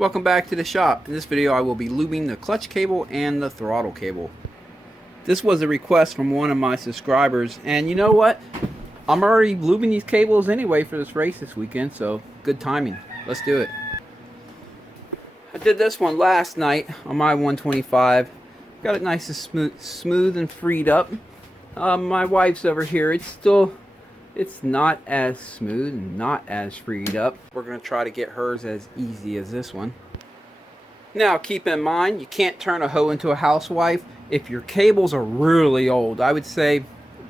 Welcome back to the shop. In this video I will be lubing the clutch cable and the throttle cable. This was a request from one of my subscribers, and you know what? I'm already lubing these cables anyway for this race this weekend, so good timing. Let's do it. I did this one last night on my 125. Got it nice and smooth and freed up. My wife's over here. It's not as smooth and not as freed up. We're going to try to get hers as easy as this one. Now keep in mind, you can't turn a hoe into a housewife if your cables are really old. I would say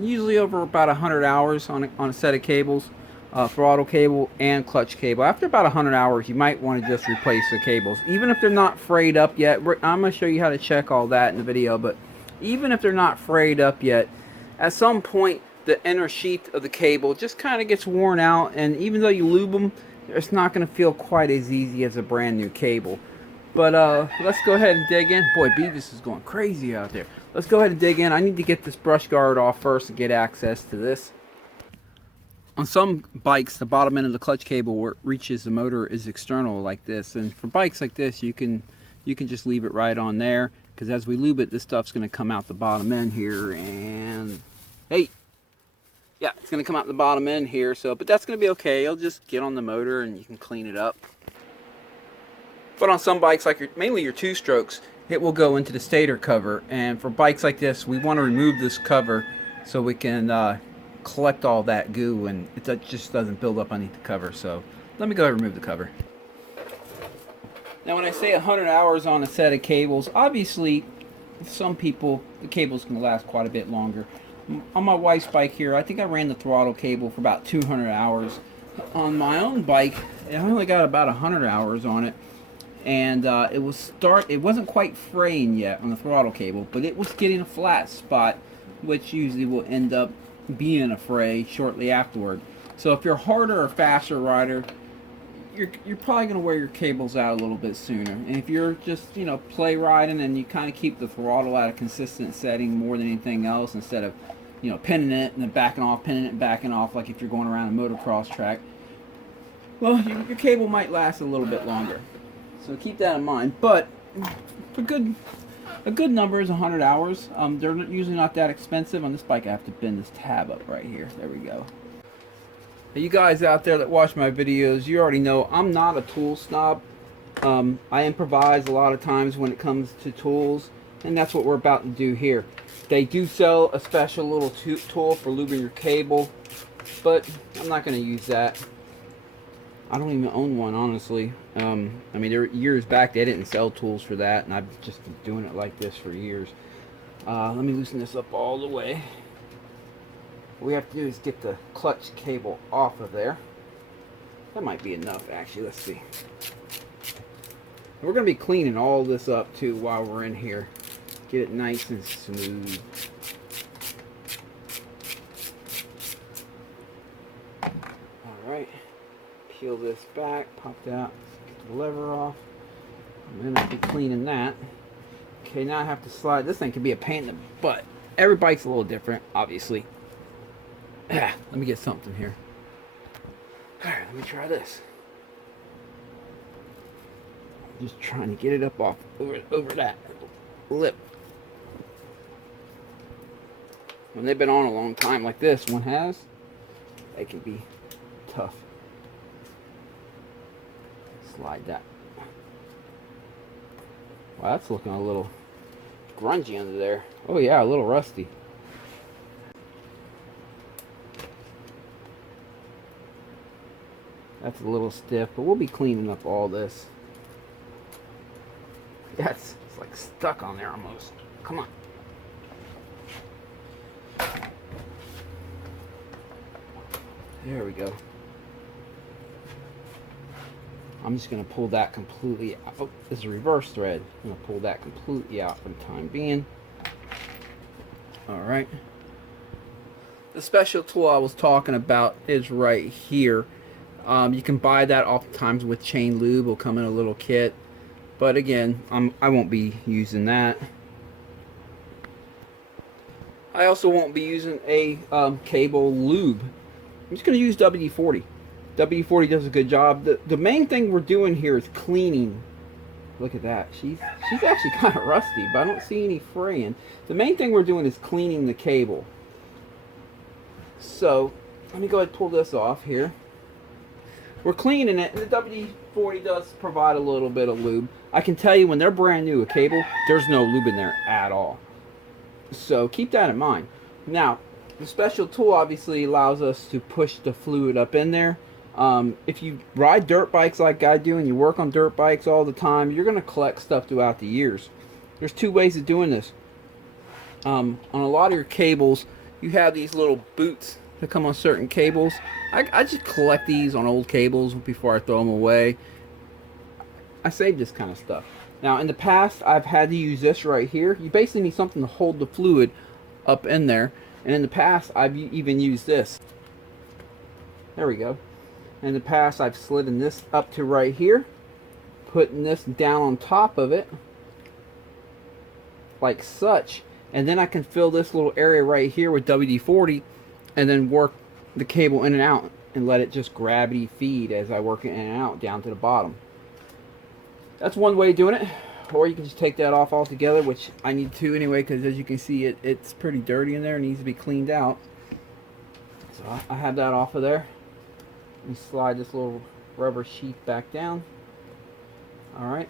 usually over about 100 hours on a set of cables, throttle cable and clutch cable. After about 100 hours you might want to just replace the cables. Even if they're not frayed up yet, I'm going to show you how to check all that in the video, but even if they're not frayed up yet, at some point the inner sheath of the cable just kind of gets worn out, and even though you lube them, it's not going to feel quite as easy as a brand new cable. But let's go ahead and dig in. Boy, Beavis is going crazy out there. Let's go ahead and dig in. I need to get this brush guard off first and get access to this. On some bikes, the bottom end of the clutch cable where it reaches the motor is external like this, and for bikes like this you can just leave it right on there, because as we lube it, this stuff's going to come out the bottom end here, and hey, yeah, it's going to come out the bottom end here. So, but that's going to be okay. It'll just get on the motor and you can clean it up. But on some bikes, like mainly your two-strokes, it will go into the stator cover. And for bikes like this, we want to remove this cover so we can collect all that goo and it just doesn't build up underneath the cover. So let me go ahead and remove the cover. Now when I say 100 hours on a set of cables, obviously some people, the cable's going to last quite a bit longer. On my wife's bike here, I think I ran the throttle cable for about 200 hours. On my own bike, I only got about 100 hours on it, and it wasn't quite fraying yet on the throttle cable, but it was getting a flat spot, which usually will end up being a fray shortly afterward. So if you're a harder or faster rider, you're probably going to wear your cables out a little bit sooner. And if you're just, play riding and you kind of keep the throttle at a consistent setting more than anything else, instead of, pinning it and then backing off, pinning it and backing off, like if you're going around a motocross track, well, your cable might last a little bit longer. So keep that in mind. But a good number is 100 hours. They're usually not that expensive. On this bike, I have to bend this tab up right here. There we go. You guys out there that watch my videos, you already know I'm not a tool snob. I improvise a lot of times when it comes to tools, and that's what we're about to do here. They do sell a special little tool for lubing your cable, but I'm not going to use that. I don't even own one, honestly. I mean, there were years back they didn't sell tools for that, and I've just been doing it like this for years. Let me loosen this up all the way. What we have to do is get the clutch cable off of there. That might be enough, actually. Let's see. We're going to be cleaning all this up too while we're in here. Get it nice and smooth. Alright. Peel this back, pop that, get the lever off. And then I'll be cleaning that. Okay, now I have to slide. This thing can be a pain in the butt. Every bike's a little different, obviously. Let me get something here. Alright, let me try this. I'm just trying to get it up off over that lip. When they've been on a long time like this one has, they can be tough. Slide that. Wow, that's looking a little grungy under there. Oh yeah, a little rusty. That's a little stiff, but we'll be cleaning up all this. Yes, it's like stuck on there almost. Come on. There we go. I'm just going to pull that completely out. Oh, this is a reverse thread. I'm going to pull that completely out for the time being. Alright. The special tool I was talking about is right here. You can buy that oftentimes with chain lube. Will come in a little kit. But again, I won't be using that. I also won't be using a cable lube. I'm just going to use WD-40. WD-40 does a good job. The main thing we're doing here is cleaning Look at that. She's actually kind of rusty, but I don't see any fraying. The main thing we're doing is cleaning the cable. So let me go ahead and pull this off here. We're cleaning it, and the WD-40 does provide a little bit of lube. I can tell you when they're brand new, a cable, there's no lube in there at all. So keep that in mind. Now, the special tool obviously allows us to push the fluid up in there. If you ride dirt bikes like I do and you work on dirt bikes all the time, you're going to collect stuff throughout the years. There's two ways of doing this. On a lot of your cables, you have these little boots that come on certain cables. I just collect these on old cables before I throw them away. I save this kind of stuff. Now, in the past, I've had to use this right here. You basically need something to hold the fluid up in there. And in the past, I've even used this. There we go. In the past, I've slidden this up to right here, putting this down on top of it, like such. And then I can fill this little area right here with WD-40 and then work the cable in and out and let it just gravity feed as I work it in and out down to the bottom. That's one way of doing it. Or you can just take that off altogether, which I need to anyway, because as you can see, it's pretty dirty in there. It needs to be cleaned out. So I have that off of there. Let me slide this little rubber sheath back down. Alright.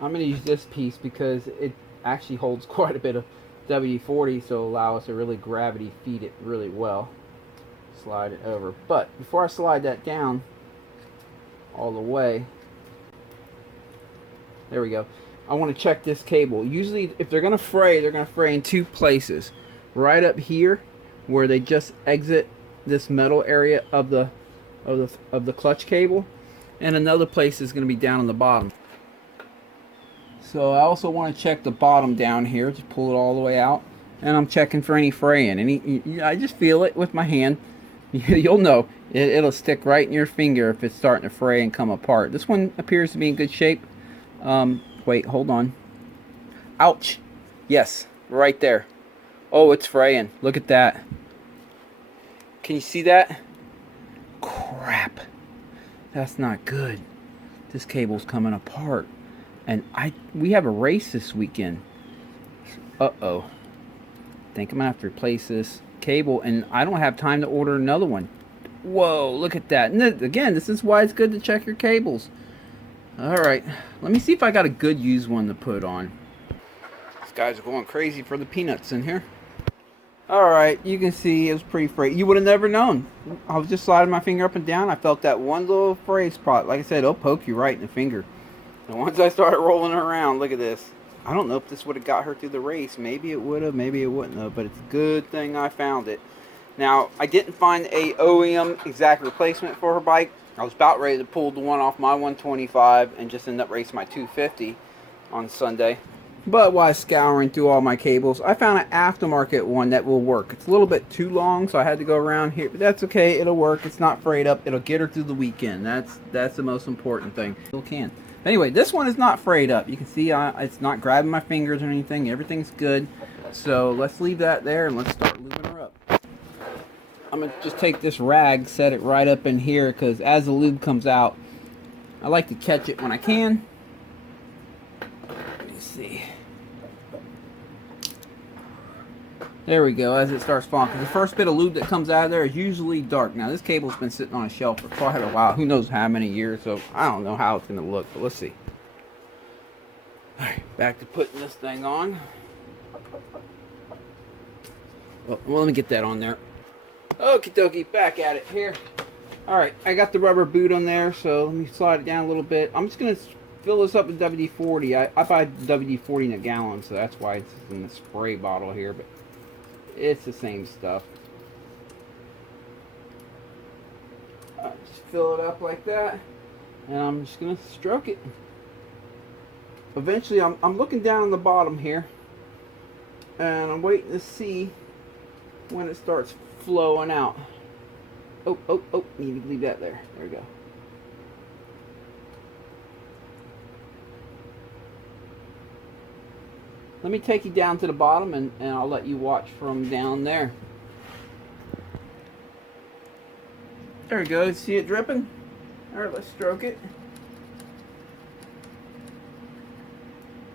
I'm going to use this piece because it actually holds quite a bit of WD-40, so allow us to really gravity feed it really well. Slide it over. But before I slide that down all the way, there we go. I want to check this cable. Usually if they're going to fray in two places. Right up here where they just exit this metal area of the clutch cable, and another place is going to be down on the bottom. So I also want to check the bottom down here. Just pull it all the way out, and I'm checking for any fraying. I just feel it with my hand. You'll know it'll stick right in your finger if it's starting to fray and come apart. This one appears to be in good shape. Wait, hold on. Ouch. Yes, right there. Oh, it's fraying. Look at that. Can you see that? Crap. That's not good. This cable's coming apart. And we have a race this weekend. Uh-oh. Think I'm gonna have to replace this cable, and I don't have time to order another one. Whoa, look at that. And again, this is why it's good to check your cables. Alright, let me see if I got a good used one to put on. These guys are going crazy for the peanuts in here. Alright, you can see it was pretty frayed. You would have never known. I was just sliding my finger up and down. I felt that one little fray spot. Like I said, it'll poke you right in the finger. And once I started rolling her around, look at this. I don't know if this would have got her through the race. Maybe it would have, maybe it wouldn't have. But it's a good thing I found it. Now, I didn't find a OEM exact replacement for her bike. I was about ready to pull the one off my 125 and just end up racing my 250 on Sunday. But while scouring through all my cables, I found an aftermarket one that will work. It's a little bit too long, so I had to go around here. But that's okay. It'll work. It's not frayed up. It'll get her through the weekend. That's the most important thing. Still can. Anyway, this one is not frayed up. You can see it's not grabbing my fingers or anything. Everything's good. So let's leave that there and let's start lubing her up. I'm going to just take this rag, set it right up in here, because as the lube comes out, I like to catch it when I can. Let me see. There we go, as it starts falling. Because the first bit of lube that comes out of there is usually dark. Now, this cable's been sitting on a shelf for quite a while. Who knows how many years, so I don't know how it's going to look, but let's see. Alright, back to putting this thing on. Well, let me get that on there. Okie dokie, back at it here. Alright, I got the rubber boot on there, so let me slide it down a little bit. I'm just going to fill this up with WD-40. I buy WD-40 in a gallon, so that's why it's in the spray bottle here, but it's the same stuff. Just fill it up like that, and I'm just going to stroke it. Eventually, I'm looking down on the bottom here, and I'm waiting to see when it starts flowing out. Oh, need to leave that there. There we go. Let me take you down to the bottom, and I'll let you watch from down there. There we go. See it dripping? Alright, let's stroke it.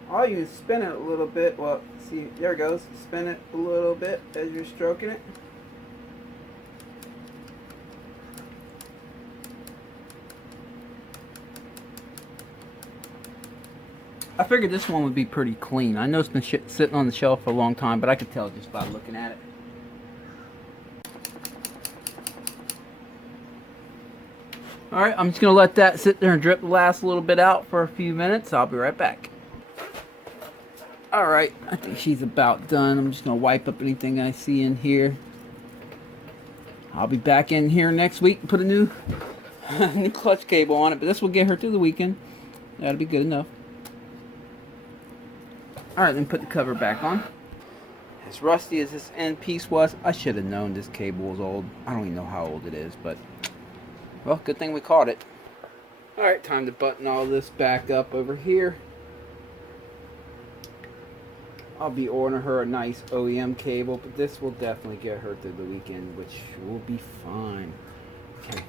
All you spin it a little bit. Well, see, there it goes. Spin it a little bit as you're stroking it. I figured this one would be pretty clean. I know it's been sitting on the shelf for a long time, but I could tell just by looking at it. Alright, I'm just going to let that sit there and drip the last little bit out for a few minutes. I'll be right back. Alright, I think she's about done. I'm just going to wipe up anything I see in here. I'll be back in here next week and put a new clutch cable on it, but this will get her through the weekend. That'll be good enough. Alright, then put the cover back on. As rusty as this end piece was, I should have known this cable was old. I don't even know how old it is, but well, good thing we caught it. Alright, time to button all this back up over here. I'll be ordering her a nice OEM cable, but this will definitely get her through the weekend, which will be fine. Okay.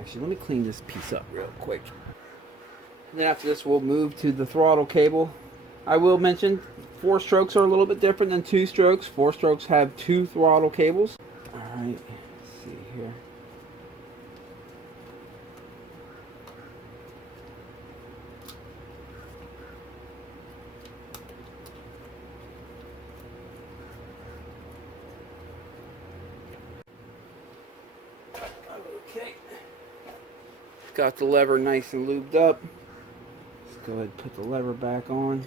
Actually, let me clean this piece up real quick. And then after this, we'll move to the throttle cable. I will mention 4 strokes are a little bit different than 2 strokes. 4 strokes have 2 throttle cables. Alright, let's see here. Okay. Got the lever nice and lubed up. Let's go ahead and put the lever back on.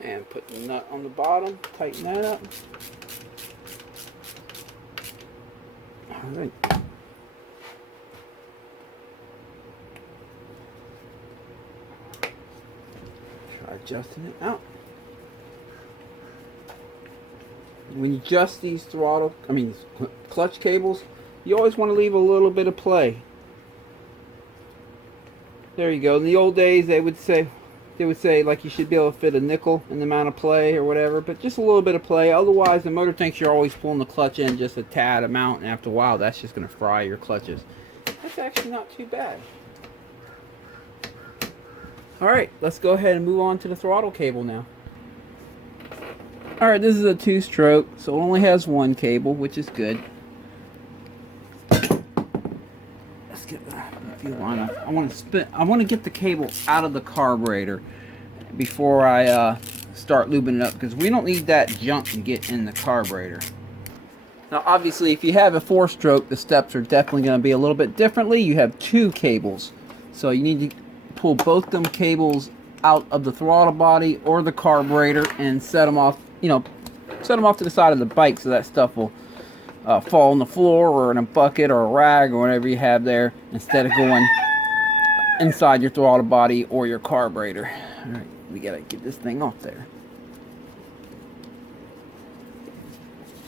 And put the nut on the bottom, tighten that up. Alright. Try adjusting it out. When you adjust these clutch cables, you always want to leave a little bit of play. There you go. In the old days, they would say like you should be able to fit a nickel in the amount of play or whatever, but just a little bit of play. Otherwise, the motor thinks you're always pulling the clutch in just a tad amount, and after a while, that's just going to fry your clutches. That's actually not too bad. Alright, let's go ahead and move on to the throttle cable now. Alright, this is a 2-stroke, so it only has 1 cable, which is good. Let's get the line up. I want to get the cable out of the carburetor before I start lubing it up, because we don't need that junk to get in the carburetor. Now obviously, if you have a 4-stroke, the steps are definitely going to be a little bit differently. You have 2 cables, so you need to pull both them cables out of the throttle body or the carburetor and set them off, set them off to the side of the bike so that stuff will fall on the floor or in a bucket or a rag or whatever you have there, instead of going inside your throttle body or your carburetor. Alright, we gotta get this thing off there.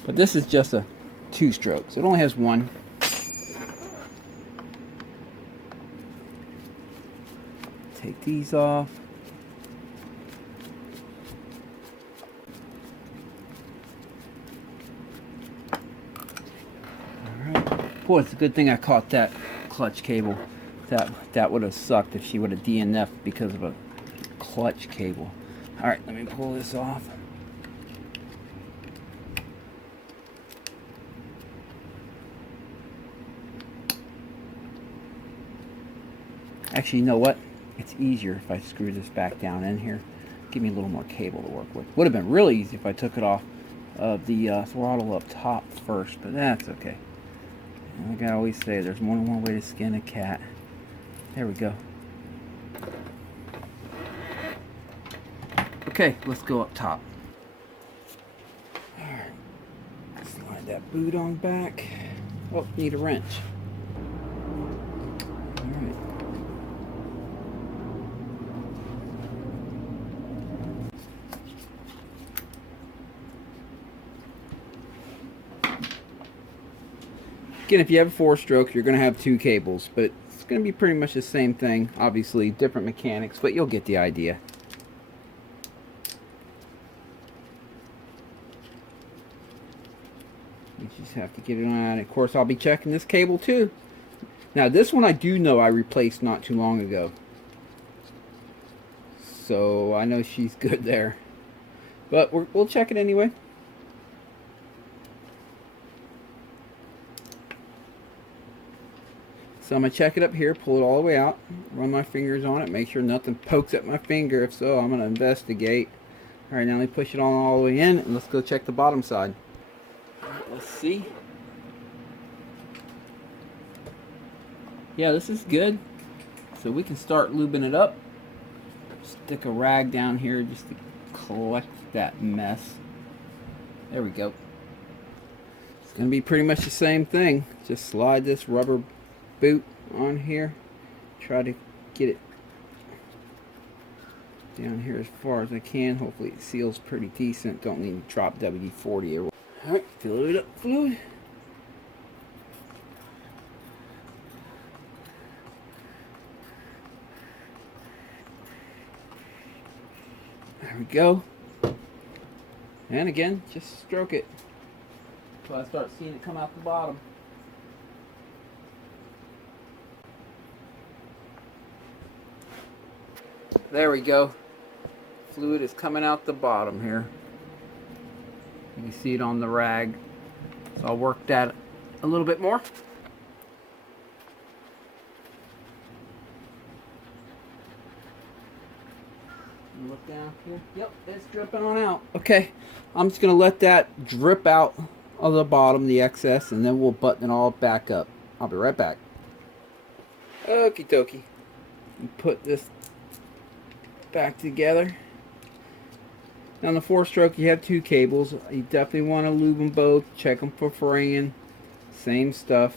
But this is just a 2-stroke, so it only has 1. Take these off. Alright. Boy, it's a good thing I caught that clutch cable. That would have sucked if she would have DNF'd because of a clutch cable. Alright, let me pull this off. Actually, you know what? It's easier if I screw this back down in here. Give me a little more cable to work with. Would have been really easy if I took it off of the throttle up top first, but that's okay. Like I always say, there's more than one way to skin a cat. There we go. Okay, let's go up top. Alright. Slide that boot on back. Oh, need a wrench. Alright. Again, if you have a 4-stroke, you're going to have 2 cables, but it's going to be pretty much the same thing. Obviously, different mechanics, but you'll get the idea. You just have to get it on. And of course, I'll be checking this cable too. Now, this one I do know I replaced not too long ago. So I know she's good there. But we'll check it anyway. So I'm going to check it up here, pull it all the way out, run my fingers on it, make sure nothing pokes at my finger. If so, I'm going to investigate. Alright, now let me push it on all the way in, and let's go check the bottom side. Alright, let's see. Yeah, this is good. So we can start lubing it up. Stick a rag down here just to collect that mess. There we go. It's going to be pretty much the same thing. Just slide this rubber boot on here. Try to get it down here as far as I can. Hopefully it seals pretty decent. Don't need to drop WD-40 or. Alright, fill it up with fluid. There we go. And again, just stroke it until I start seeing it come out the bottom. There we go. Fluid is coming out the bottom here. You can see it on the rag. So I'll work that a little bit more. Look down here. Yep, it's dripping on out. Okay, I'm just going to let that drip out of the bottom, the excess, and then we'll button it all back up. I'll be right back. Okie dokie. Put this back together. Now on the 4-stroke, you have 2 cables. You definitely want to lube them both. Check them for fraying. Same stuff.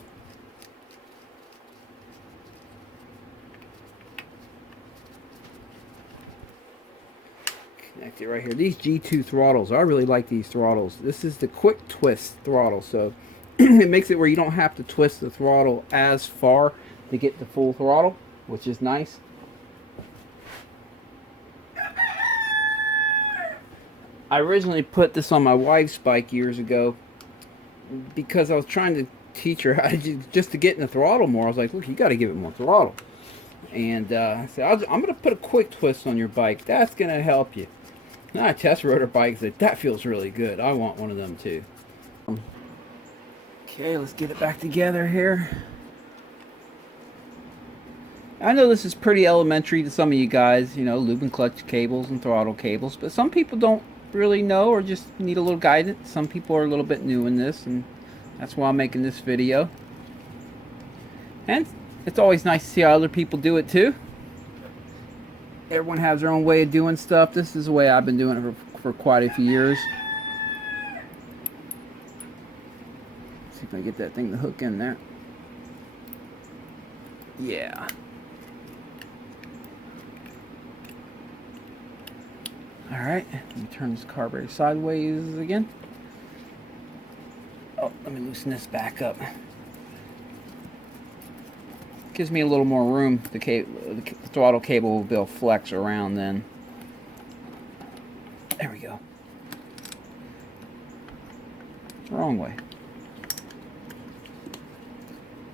Connect it right here. These G2 throttles, I really like these throttles. This is the quick twist throttle, so it makes it where you don't have to twist the throttle as far to get the full throttle, which is nice. I originally put this on my wife's bike years ago because I was trying to teach her how to just to get in the throttle more. I was like, look, you got to give it more throttle. And I said, I'm going to put a quick twist on your bike. That's going to help you. Now I test rode her bike. Said, that feels really good. I want one of them too. Okay, let's get it back together here. I know this is pretty elementary to some of you guys, you know, Lubing clutch cables and throttle cables, but some people don't really know or just need a little guidance. Some people are a little bit new in this, and that's why I'm making this video. And it's always nice to see how other people do it too. Everyone has their own way of doing stuff. This is the way I've been doing it for quite a few years. Let's see if I get that thing to hook in there. Yeah. Alright, let me turn this carburetor sideways again. Oh, let me loosen this back up. Gives me a little more room. The throttle cable will be able to flex around then. There we go. Wrong way.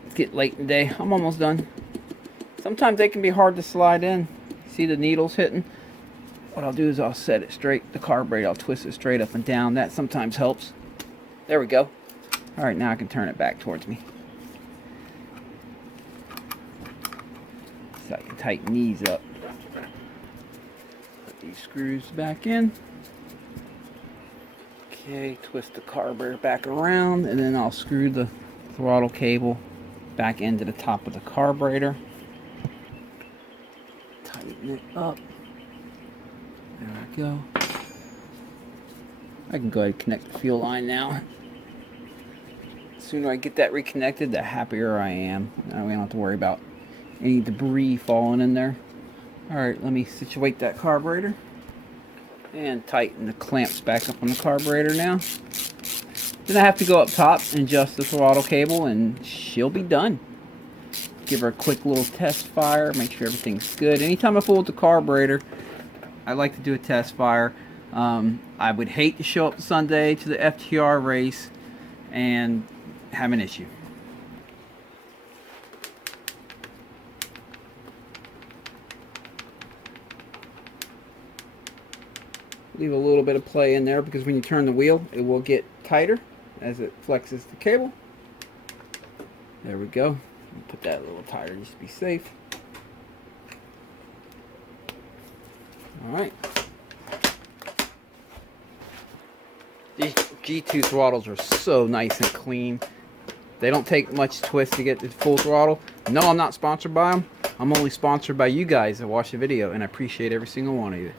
It's getting late in the day. I'm almost done. Sometimes they can be hard to slide in. See the needles hitting? What I'll do is I'll set it straight, the carburetor, I'll twist it straight up and down. That sometimes helps. There we go. Alright, now I can turn it back towards me. So I can tighten these up. Put these screws back in. Okay, twist the carburetor back around, and then I'll screw the throttle cable back into the top of the carburetor. Tighten it up. There we go. I can go ahead and connect the fuel line now. The sooner I get that reconnected, the happier I am. Now we don't have to worry about any debris falling in there. Alright, let me situate that carburetor. And tighten the clamps back up on the carburetor now. Then I have to go up top and adjust the throttle cable, and she'll be done. Give her a quick little test fire, make sure everything's good. Anytime I fool with the carburetor, I like to do a test fire. I would hate to show up Sunday to the FTR race and have an issue. Leave a little bit of play in there because when you turn the wheel, it will get tighter as it flexes the cable. There we go. Put that a little tighter just to be safe. Alright. These G2 throttles are so nice and clean. They don't take much twist to get the full throttle. No, I'm not sponsored by them. I'm only sponsored by you guys that watch the video, and I appreciate every single one of you.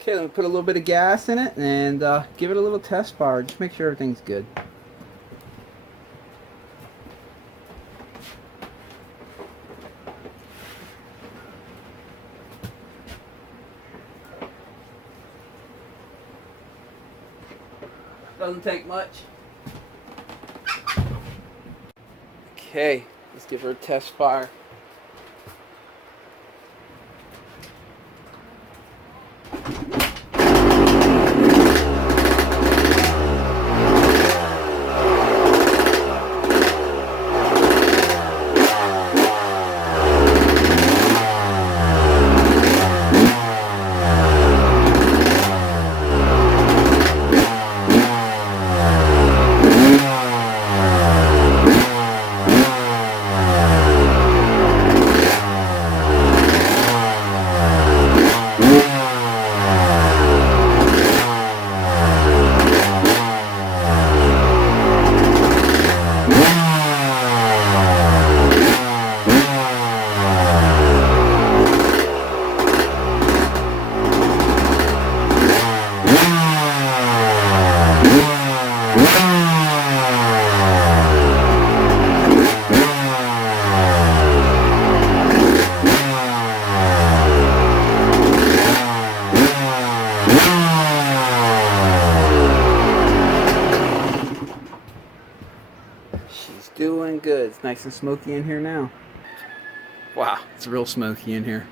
Okay, let me put a little bit of gas in it and give it a little test fire. Just make sure everything's good. Doesn't take much. Okay, let's give her a test fire. She's doing good. It's nice and smoky in here now. Wow, it's real smoky in here.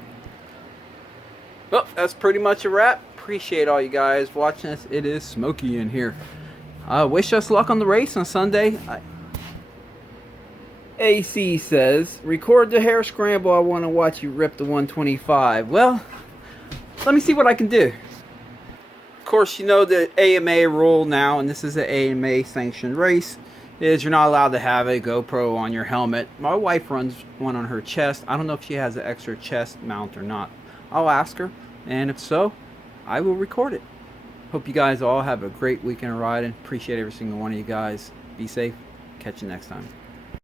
Well, that's pretty much a wrap. Appreciate all you guys watching us. It is smoky in here. Wish us luck on the race on Sunday. AC says, record the hair scramble. I want to watch you rip the 125. Well, let me see what I can do. Of course, you know the AMA rule now, and this is an AMA sanctioned race, is you're not allowed to have a GoPro on your helmet. My wife runs one on her chest. I don't know if she has an extra chest mount or not. I'll ask her, and if so, I will record it. Hope you guys all have a great weekend of riding. Appreciate every single one of you guys. Be safe. Catch you next time.